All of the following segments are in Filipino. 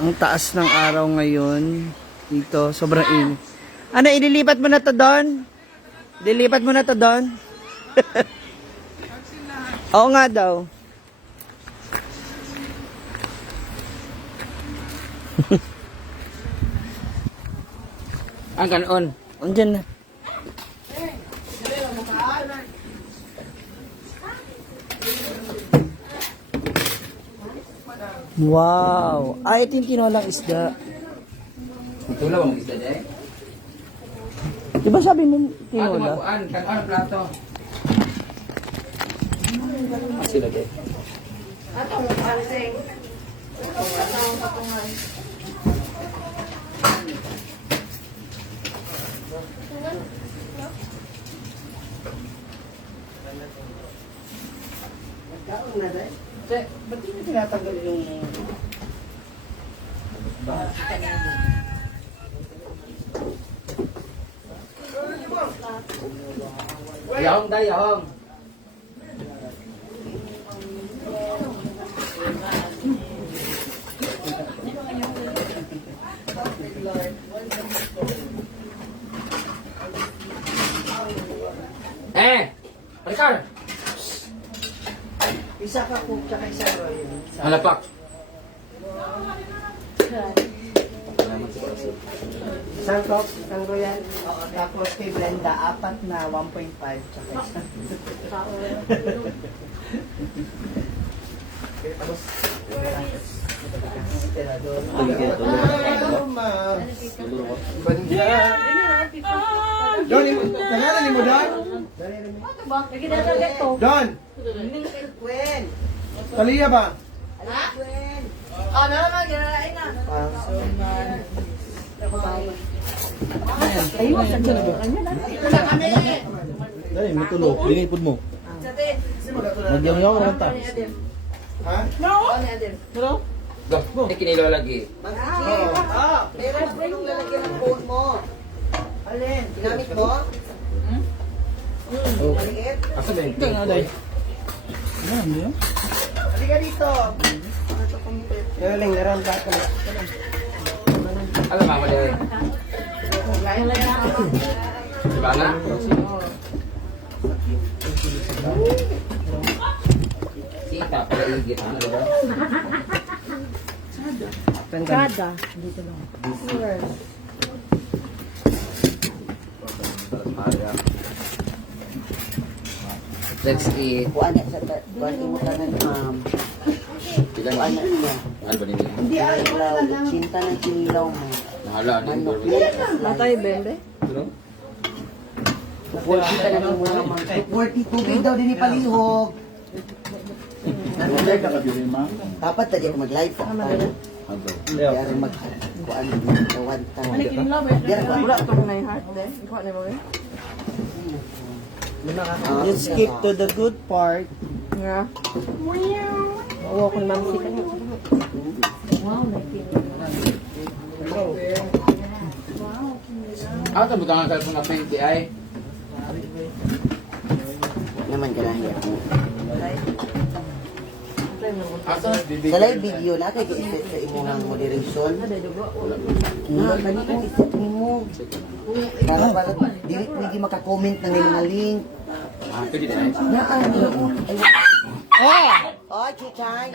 Ang taas ng araw ngayon. Dito, sobrang init. Ano, ililipat mo na to doon? Ililipat mo na to doon? Oo nga daw. Ang kanon. Andyan na. Wow! Ay, ito yung tinolang isda. Ito lang ang isda deh. Diba sabi mo Ato tinola? makuan, kanon plato. Masila deh. Atong alseng. Atong patungan. Nagkaroon na dahil. Ba't hindi tinatanggal yung... Yahong day, yahong. Ricard! Isa ka cook, tsaka isa royal. Halapak. Isang cook, isang royal. Oo, tapos kay Blenda, 4 na 1.5, tsaka isa. Tapos, Don, nangalan ni mo Don? Lagi na sa gato. Don, Talia ba? Oh, naman ginalain na. ayun, saan na ba? Sa kami. Dali, matulog. Lingipod mo. Sate. Nagyang-yang ka ta. Ha? No. Ano Adel? Go. Hindi kinilo lagi. Meron ako nung lalagyan ng phone mo. Alin? Ginamit mo? Maliit? Asa ba yung Ito nga, day. Ano, hindi yan? Halika dito. Galing, naroon ka ka. Alam mo, mali. Diba na? Sita, pala igit. Ano ba? Kada. Let's eat. Kuhaan niya sa kuhaan mo tanan, ma'am. Tigan Kuhaan niya niya. Ano ba nila? Kinilaw, cinta ng kinilaw mo. Nahala na yung Manok burger. yan. Matay bende. Ano? Kuhaan ka na ng mga ma'am. 40 tubig daw din ipalihog. Hindi ka kabili, ma'am. Dapat tadi ako mag-live po. Kaya rin kuhaan mo. Kawan ta. Kaya ko. Wala to na yung heart de. Ikaw na mo. You skip to the good part. Nga. Oo, kung mamsi ka niyo. Wow, Ako ito butang ang kalpong na 20 ay. Naman ka lang yan. Asa na bibig? Sa live video na kay i-set sa imong moderation. Na ganito i-set mo. Para dili maka-comment ng mga link. Pwede na yun. Oh, Chuchay.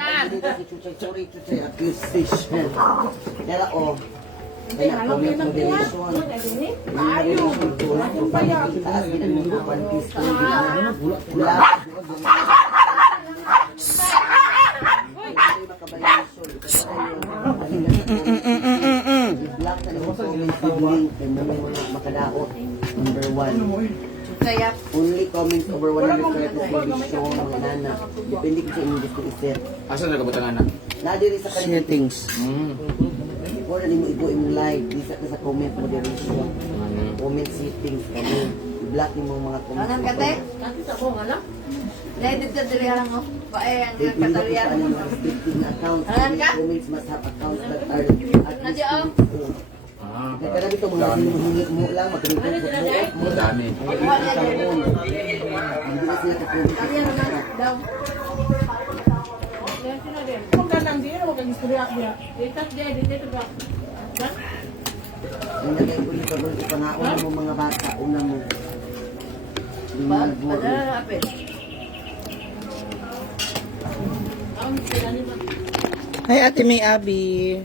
Sorry, Chuchay. Accusation. Nara, oh. Kaya comment moderation. Moderation tool. Taas din ang mga one piece. Wala. I-block na lang comment yung link. Kaya mo na makadaot. Number 1. Kaya Only comment over 100 characters will be shown mga nana. Depende ko sa inyong gusto i-set. Asa na kabutang anak? Nadiri sa kanila. Settings. Or na mo i-go in live. Bisa ka sa comment moderation. Comment settings kami. I-block yung mga comments. anong kate? Nakita ko nga lang. Edit ka dili lang ako. Pae ang They will look katalian. sa mga restricting accounts. Alam ka? Comments must have accounts that are at least Nadya, oh. Kaya pala dito mga hinuhingi mo lang. Magkalimutan mo. Madami. Hindi na sila ka-comment. Daw. Kung ganang di, huwag kang istorya niya. Yung nagay ko yung pagod, ipanauna mo mga bata, una mo. Yung mga buwan. Padalapit. Hi, Ate May Abby.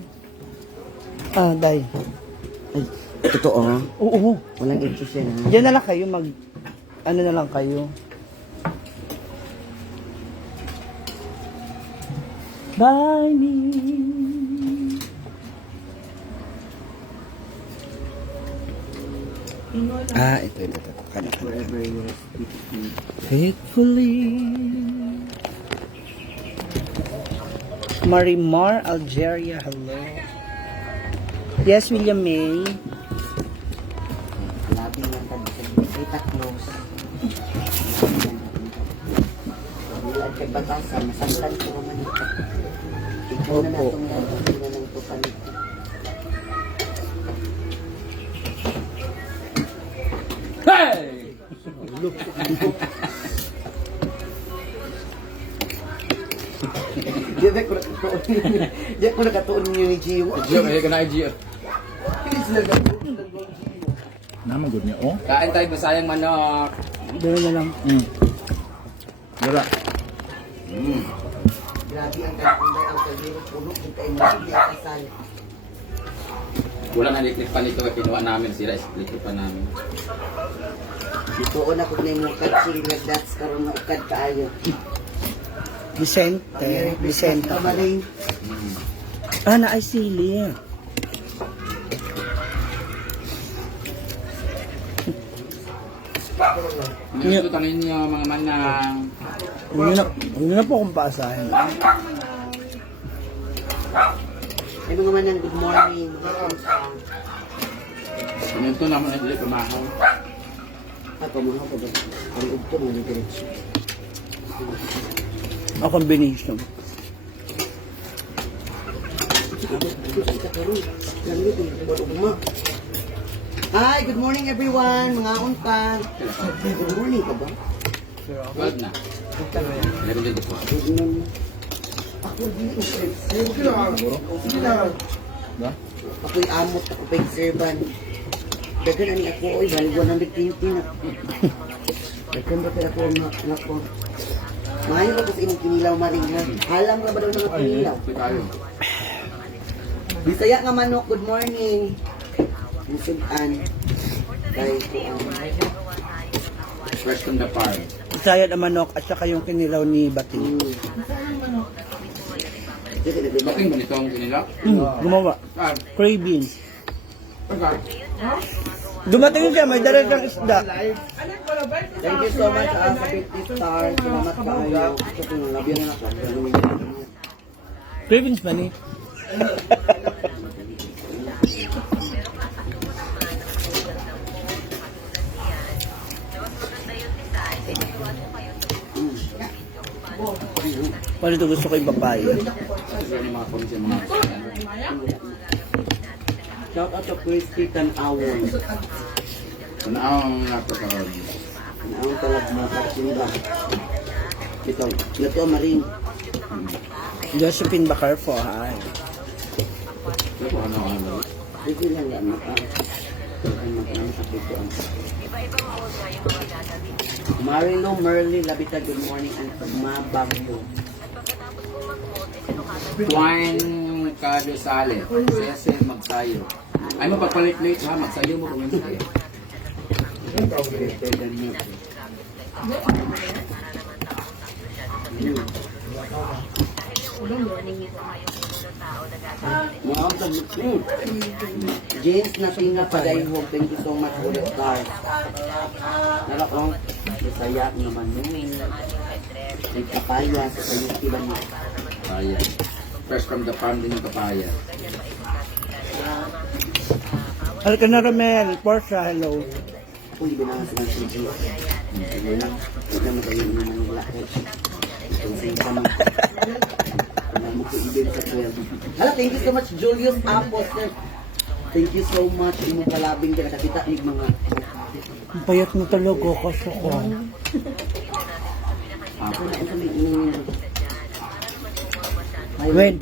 Ah, day. Ay, totoo ha? Oo. Walang interest yan ha? Diyan na lang kayo ano na lang kayo. Bye me. Ito. Kana. Forever yours, Faithfully. Marimar, Algeria, hello. Yes, William May. Labi lang tayo sa kita close. Wala kay batasa, masaktan ko naman ito. Ikaw na Opo. natong hindi na nang tupalit. Hey! Di ko nakatuon niyo ni Gio. Gio, kaya ka na Gio. Hindi sila nakatuon. Naman good niya. Oh. Kain tayo basayang manok. Doon na lang. Dara. Grabe ang kanya ang kaliro puno kung kayo hindi kasal. Wala na liklik pa nito, kinuha namin sila, liklik pa namin. Ito na kung na yung catching like that's karoon na ukad kaayo. Vicente. Kamaling. Ah, na ay sili. Ito tanin niyo mga manang. Huwag na po akong paasahin. Ay mga manang good morning. Ito naman ay dili kumahaw. Ako mga ko ba? Ang ugto mo ni diretso. A combination. Hi, good morning everyone. Mga unpa. Good morning ka ba? Wag na. Meron din dito. Good morning. Ako dito. Ako'y amot, ako pa'y serban. Dagan ani ako, oy, baliwan ng bigtiyutin. Dagan ba ako na ako? Mayo ba kasi imong kinilaw maring ha? Alam nga ba daw mga kinilaw? Ito tayo. Bisaya nga manok, good morning. Musugan. Kay Fresh from the farm. Isaya na manok at saka yung kinilaw ni Bating. Baking ba nito ang kinila? Gumawa. Ah, Cravings. pagka. Dumating siya, may dalagang isda. Thank you so much sa 50 stars. Salamat kayo. Ito ko nang labi na ako. Cravings ba ni? Paano ito gusto ko yung papaya? Ito yung mga komisyon, mga Shout out to Christy Tanawon. Tanaang napakaroon. Tanawon talaga mga katsimba. Ito maring. Josephine Bacarfo, hi. Ito po ano. Ito lang yan maka. Marilo Merly Labita, good morning and pagmabagyo. Twine Cadosale. Sese Magsayo. Ay mapagpalit-late ha. Magsayo mo kung hindi. James na tinga padayhog. Thank you so much ulit guys. Narakong Bisaya naman yun. Nagkapaya sa sayuti ba niya? Papaya. Fresh from the farm din yung papaya. Halika na Ramel, Portia, hello. Uy, binangas ng sige. Sige lang. Huwag na matayo naman ng lakot. Itong sige ka man. Alam mo ko ibig sa 12. Hala, thank you so much Julius Apos. Thank you so much. Imong kalabing ka nakakita ng mga Ang payat mo talaga, kaso ko. ako na ito may Gwen.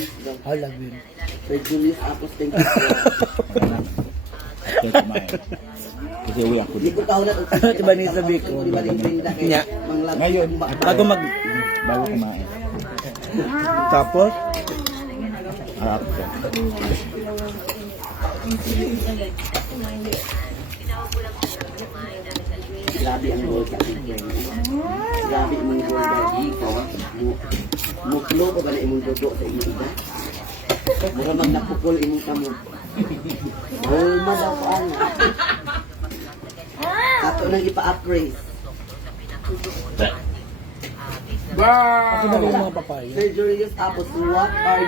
Hala, Gwen. Sir Julius Apos, thank you po. Kaya kumain. Kasi uwi ako Hindi dito. ko taon na Diba ni sabi ko? Di ba rin Brenda kay Nya. Mang Lab? Ngayon, Bago mag... bago kumain. Tapos, Harap ko. Grabe ang gold sa akin. Grabe ang gold dito. Muklo ko ba na imong dugo sa inyong iba? Mura magnapukol imong kamo. Oh, madapaan. Ato nang ipa-appraise. Wow! Sir Julius Apos, what are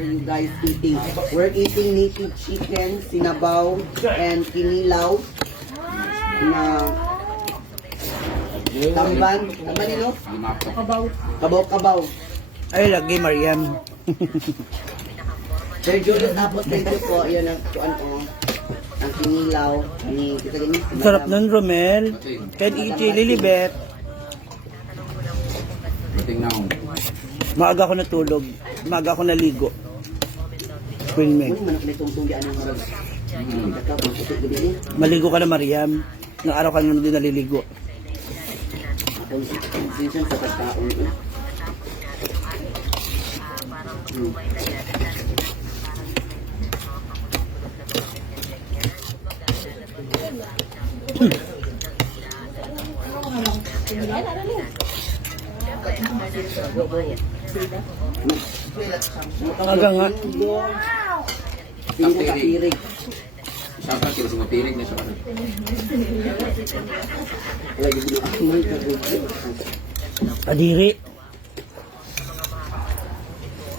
you guys eating? We're eating native chicken, sinabaw, and kinilaw na tamban. Tamban nilo? Kabaw-kabaw. ay, lagi, Mariam. Sir Julius Apos, thank you po. Yan ang kuan ko. Ang kinilaw ni kita ganyan. Sarap nun, Romel. Ken Ichi, Lilibet. Buting na ako. Maaga ako natulog. Maaga ako naligo. Queen Meg. Kung manok na itong tunggian ng marag. Kaka, ang puti gabi niya. Maligo ka na, Mariam. Nang araw ka naman din naliligo. Ang sensation sa pagkaon ko. Aga nga. Sino ka pirig? Siyempre, kilo sa mapirig na siya. Lagi bilo ako man kagulo. Kadiri.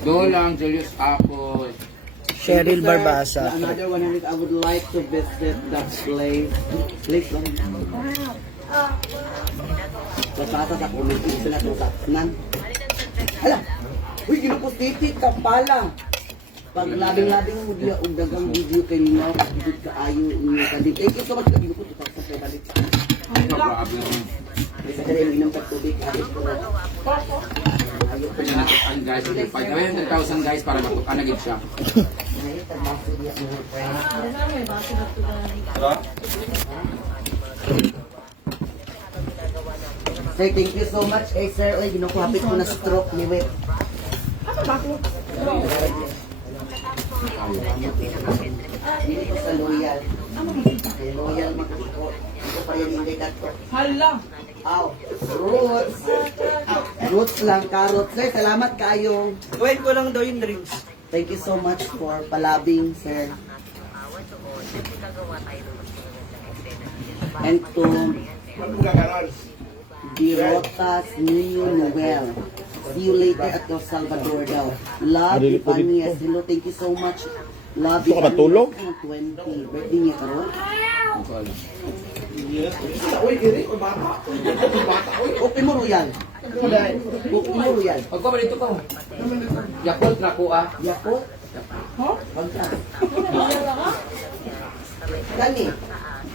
Doon lang, Julius Apos. Cheryl Barbasa. Another 100, I would like to visit that place. Place lang. Basta sa community sila itong kapnan. Hala! Uy, ginupustiti ka pala! Pag labing-labing mo diya og dagang video kay Lino, bigod ka ayo niyo kadig. Thank you so much kag ginuput sa sa balik. Grabe naman. May sa kare minum tag tubig ayos ko na. Ayos ko Kaya na. natukan guys. 500,000 guys para matukan na gid siya. Ayos ka ba sa diya mga friend. Sir, thank you so much. Eh, sir, oy, ginukuhapit ko na stroke ni Web. Dili ko sa loyal. Kay loyal magkiko. Ito pa yan hindi dato. Hala! Aw, roots. Roots lang, carrot. Sir, salamat kayo. Gawin ko lang daw yung drinks. Thank you so much for palabing, sir. And to Birotas Nino Noel. See you later at El Salvador daw. Love Adili po Ipanias. dito. Hello, thank you so much. Love Gusto ka ba tulog? 20. Birthday niya karon. Okay mo, Royal. Okay mo, Royal. Pag ko ba dito ko? Yakult na ko ah. Yakot? Bagka. Kani.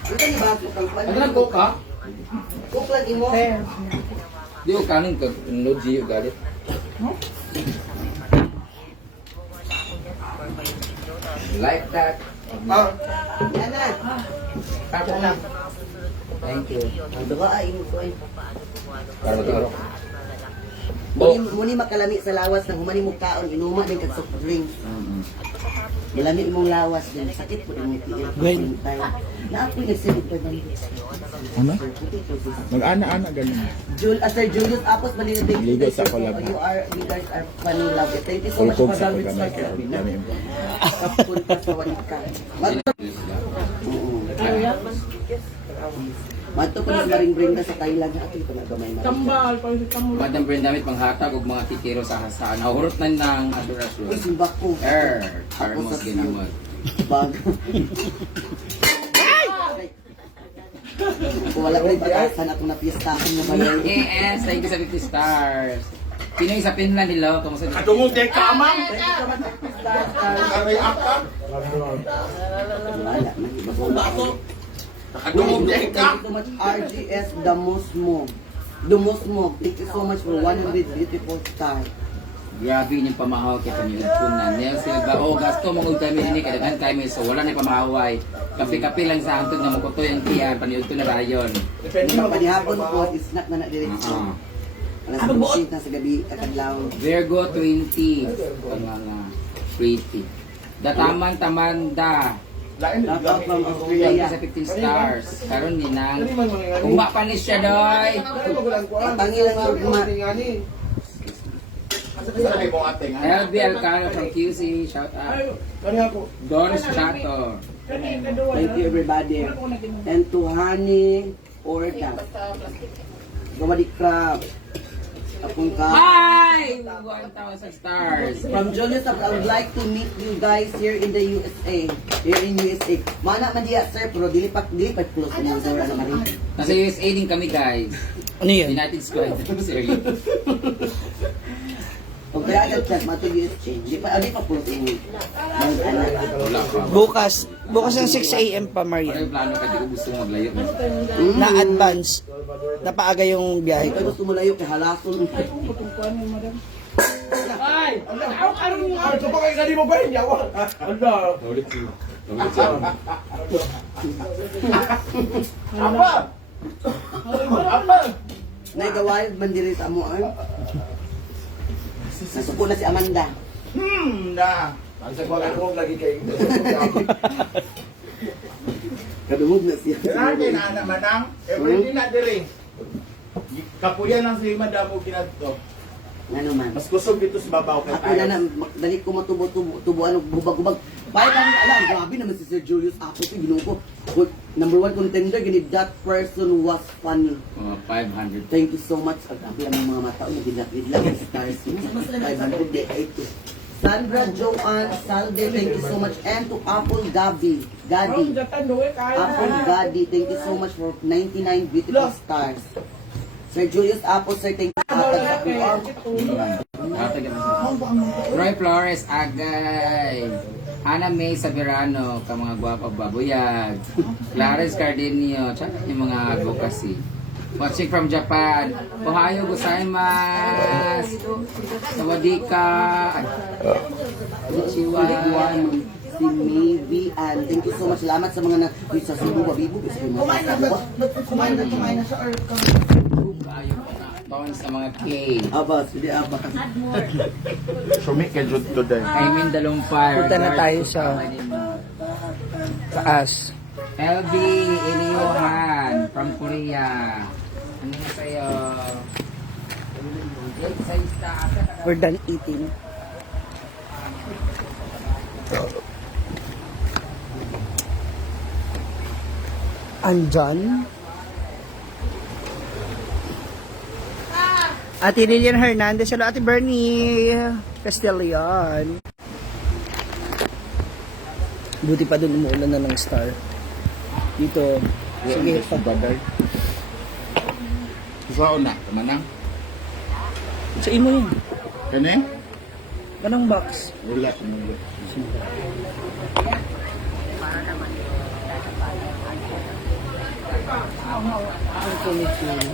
Ito ni bago kang pan. Ano lang ko ka? Cook lang imo. Di ko kanin ka. Logi yung galit. Like that. Yan na. Ako lang. Thank you. Ang duga ay imo ko ay. Para taro. Muni makalami sa lawas nang humani mo kaon inuma din kag soft drink. Malami imong lawas din sakit po imong tiil. Gwen. Na ako nagsilip pa bang. Ano? Mag-ana-ana ganun. Sir Julius Apos Manila, thank you. Ligo sa collab. You guys are funny, love it. Thank you so much Ulkog for sa that. paggamay kay Dami yung Kapun ka sa wanika. Mato ko na maring Brenda sa Thailand. Ato ito nagamay na. Madam Brenda damit panghatag og mga titiro sa hasaan. Ahurot na ng adorasyon. Uy, simbak ko. Karmos ginamot. Bag. Kung wala ko rin pag-asan atong napiestahan mo ba yun? Yes, thank you sa 50 stars. Pinoy sa Finland, hello. Kamusta dito? Katungog kay Kamang. Thank you so much, Happy Stars. Karay akta. Wala, nagibagong. Katungog kay Thank you so much, RGS Damusmo. Thank you so much for 100 beautiful stars. Grabe yung pamahaw kay paniud ko na. Nel sila ba, gasto mong kami ini kadagan kami so wala na pamahaway. Kapi-kapi lang sa antod na mukutoy ang tiyan paniud ko na rayon. Hindi pa panihapon po, snack na na-diretso. Alas 12 na sa gabi, kakadlaw. Virgo 20. Ang mga pretty. Dataman tamanda. Knock out from Thank Australia. sa 15 stars. Karon ninang. Kumba pa ni siya doy. Tangilan nga kuma. LB Alcano from QC. Shout out. Don Chato. Thank you everybody. And to Honey Orca. Gawadi Crab. Akong ka. Hi! 1,000 stars. From Julius, I would like to meet you guys here in the USA. Here in USA. Mana man diya, sir, pero dilipat close na yung sir, ano man. Nasa USA din kami guys. Ano yun? United Squad. Serious. Kung kaya agad chat, mato USA. Di pa close yung Wala pa. Bukas ng 6 a.m. pa, Ano Marian. yung plano ka? Di ko gusto maglayo. Na-advance. Napaaga yung biyahe Ito ko. gusto mo layo kay halason. Ito pa kayo kanimo ba yun? Yawa. Ano? Apa? Apa? Naigawal, bandiri sa mo. Nasuko na si Amanda. Na. Ang sa mga kanong lagi kayo. Kadungog na siya. Kaya na anak manang. Everyday na diri. Kapuyan lang si madamo kinadto. Ano man. Mas kusog dito sa babaw kay Ako na dali ko matubo, ano, bubag-bubag. Bahay kami alam, grabe naman si Sir Julius Apo, si Ginoo ko. Number 1 contender, gini, that person was funny. 500. Thank you so much. Ang grabe ang mga matao, nagilapid lang yung stars mo. 500 day, 8. Sandra Joanne Salde, thank you so much. And to Apple Gadi. Apple Gadi, thank you so much for 99 beautiful stars. Sir Julius Apo, sir, thank you. Roy Flores Agay. Hana May Sabirano, ka mga gwapa babuyag. Clarence Cardenio, tsaka yung mga advocacy. Watching from Japan. Ohayo gozaimasu. Sawadika. Konnichiwa. Si Maybe and thank you so much. Salamat sa mga sa Cebu, Babibo. Kumain na sa earth ka. Ton sa mga K. Aba, sige aba. Sumik kay Jud today. I mean Dalumpay. Punta na tayo sa taas. LB Iliohan from Korea. Ano nga sa'yo? We're done eating. Andyan. Ate Lilian Hernandez. Hello, Ate Bernie Castellion. Buti pa dun umuulan na ng star. Dito. Sige, sa bagay. Sa una, manang. sa imo yun. Kani? Anong box? Wala. Ang kulit yun.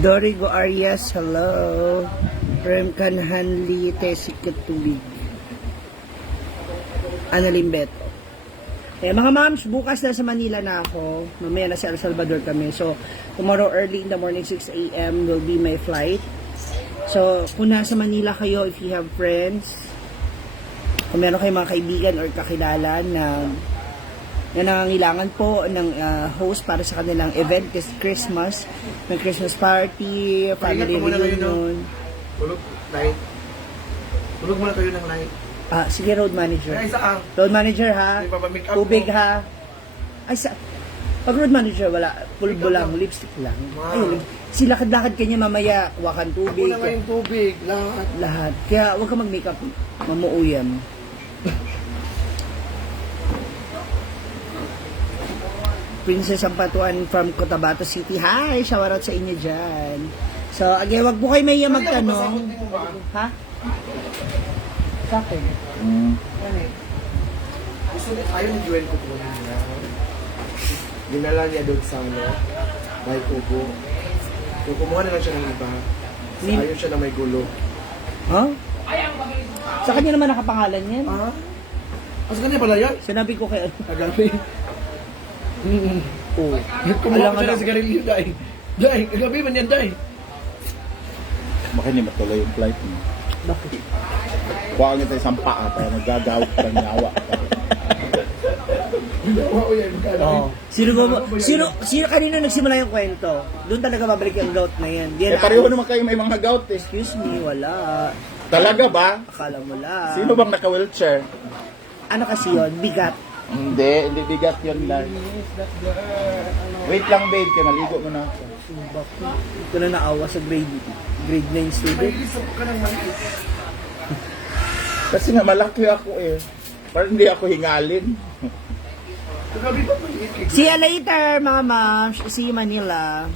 Dorigo Arias, hello. Remkan Hanli, Tesik Tubig. Annalyn Beto. Mga moms, bukas na sa Manila na ako. Mamaya na sa El Salvador kami. So, tomorrow early in the morning, 6 a.m. will be my flight. So, kung nasa Manila kayo, if you have friends, kung meron kayong mga kaibigan or kakilala na nangangailangan po ng host para sa kanilang event, kasi Christmas, may Christmas party, family reunion. Tulog, light. Tulog muna kayo ng light. Sige, road manager. Ay, saan? Road manager ha. Di ba ba make up Tubig mo? ha. Ay, pag road manager, wala. Pulbo lang, lipstick lang. Wow. Ayun, silakad-lakad kanya mamaya, wakan Ako tubig. na ngayong tubig, lahat. Lahat. Kaya huwag ka mag-makeup, mamuuyam. Princess Ampatuan from Cotabato City. Hi! Shout out sa inyo dyan. So, again, wag po kayo may magtanong. Ha? Sa akin. Gusto niya, ayaw ni Joel kukunin niya. Dinala niya doon sa may kubo. So, kumuha na lang siya ng iba. Ni- Ayaw siya na may gulo. Ha? Sa kanya naman nakapangalan yan. Ah? Asa kanya pala yan? Sinabi ko kay Agabi. Oh. Kumuha Alam ko siya nga ng sigarilyo, day. Day, agabi man yan, day. Baka hindi matuloy yung flight mo. Bakit? Kuha nga tayo isang paa para magagawag ka ng yawa. Oo, yan. Magkano? Oh. Sino kanina nagsimula yung kwento? Doon talaga babalik yung gout na yan. Di Eh, yan pareho naman kayo may mga gout eh. Excuse me, wala. Talaga ba? Akala mo lang. Sino bang naka-wheelchair? Ano kasi yun? Bigat. Hindi bigat yun lang. Wait lang babe, kaya maligo mo na ako. Ito na naawa sa grade 9 student. Kasi nga malaki ako eh. Parang hindi ako hingalin. Agabi pa maliit. See you later, mga moms. See you Manila.